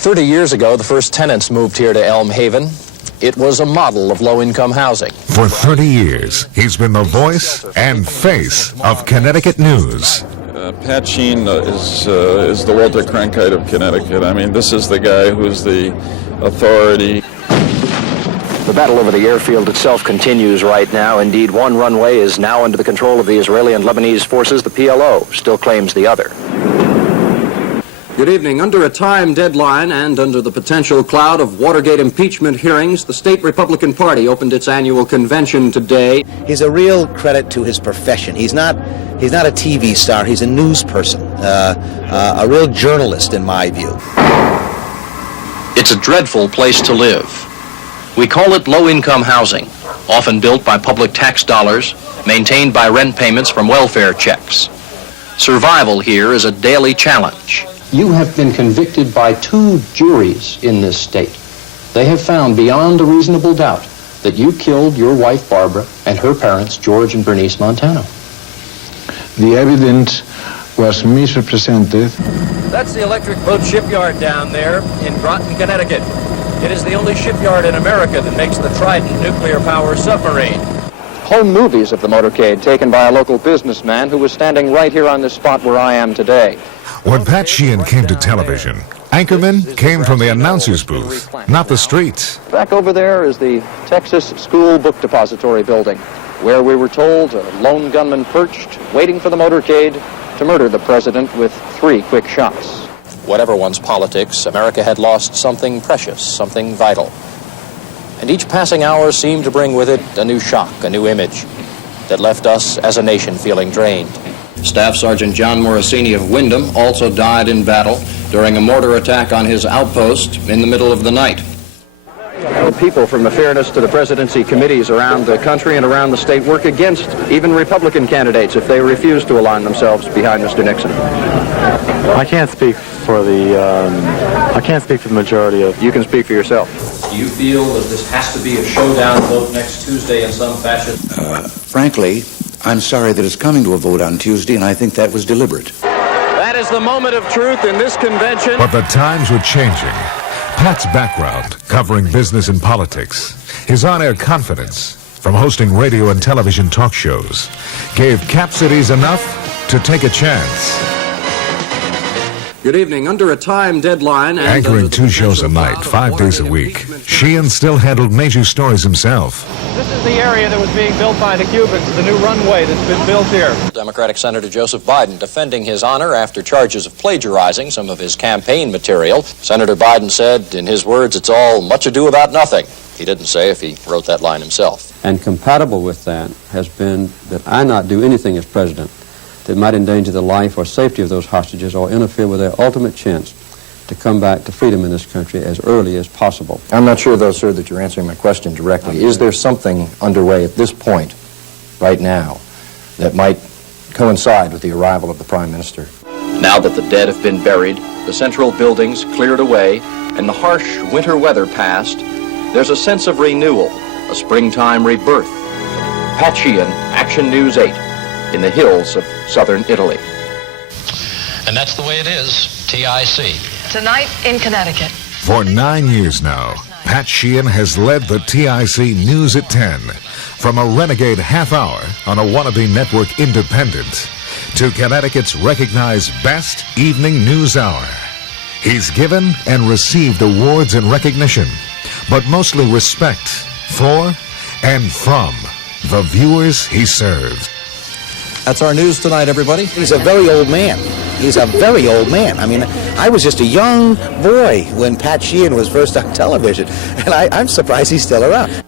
30 years ago, the first tenants moved here to Elm Haven. It was a model of low-income housing. For 30 years, he's been the voice and face of Connecticut news. Pat Sheehan is the Walter Cronkite of Connecticut. I mean, this is the guy who's the authority. The battle over the airfield itself continues right now. Indeed, one runway is now under the control of the Israeli and Lebanese forces. The PLO still claims the other. Good evening. Under a time deadline and under the potential cloud of Watergate impeachment hearings, the state Republican Party opened its annual convention today. He's a real credit to his profession. He's not a TV star. He's a news person, a real journalist in my view. It's a dreadful place to live. We call it low-income housing, often built by public tax dollars, maintained by rent payments from welfare checks. Survival here is a daily challenge. You have been convicted by 2 juries in this state. They have found beyond a reasonable doubt that you killed your wife Barbara and her parents George and Bernice Montano. The evidence was misrepresented. That's the Electric Boat Shipyard down there in Groton, Connecticut. It is the only shipyard in America that makes the Trident nuclear power submarine. Home movies of the motorcade taken by a local businessman who was standing right here on this spot where I am today. When Pat Sheehan came to television, anchormen came from the announcer's booth, not the streets. Back over there is the Texas School Book Depository building, where we were told a lone gunman perched, waiting for the motorcade to murder the president with 3 quick shots. Whatever one's politics, America had lost something precious, something vital. And each passing hour seemed to bring with it a new shock, a new image that left us as a nation feeling drained. Staff Sergeant John Morosini of Wyndham also died in battle during a mortar attack on his outpost in the middle of the night. People from the Fairness to the Presidency committees around the country and around the state work against even Republican candidates if they refuse to align themselves behind Mr. Nixon. I can't speak for the majority of... You can speak for yourself. Do you feel that this has to be a showdown vote next Tuesday in some fashion? Frankly, I'm sorry that it's coming to a vote on Tuesday, and I think that was deliberate. That is the moment of truth in this convention. But the times were changing. Pat's background, covering business and politics, his on-air confidence from hosting radio and television talk shows, gave cap cities enough to take a chance. Good evening. Under a time deadline and anchoring 2 shows a night, 5 days a week, Sheehan still handled major stories himself. This is the area that was being built by the Cubans, the new runway that's been built here. Democratic Senator Joseph Biden defending his honor after charges of plagiarizing some of his campaign material. Senator Biden said, in his words, it's all much ado about nothing. He didn't say if he wrote that line himself. And compatible with that has been that I not do anything as president that might endanger the life or safety of those hostages or interfere with their ultimate chance to come back to freedom in this country as early as possible. I'm not sure, though, sir, that you're answering my question directly. Is there something underway at this point, right now, that might coincide with the arrival of the Prime Minister? Now that the dead have been buried, the central buildings cleared away, and the harsh winter weather passed, there's a sense of renewal, a springtime rebirth. Pat Sheehan, Action News 8, in the hills of southern Italy. And that's the way it is, TIC. Tonight in Connecticut. For 9 years now, Pat Sheehan has led the TIC News at 10. From a renegade half hour on a wannabe network independent to Connecticut's recognized best evening news hour. He's given and received awards and recognition, but mostly respect for and from the viewers he serves. That's our news tonight, everybody. He's a very old man. He's a very old man. I mean, I was just a young boy when Pat Sheehan was first on television, and I'm surprised he's still around.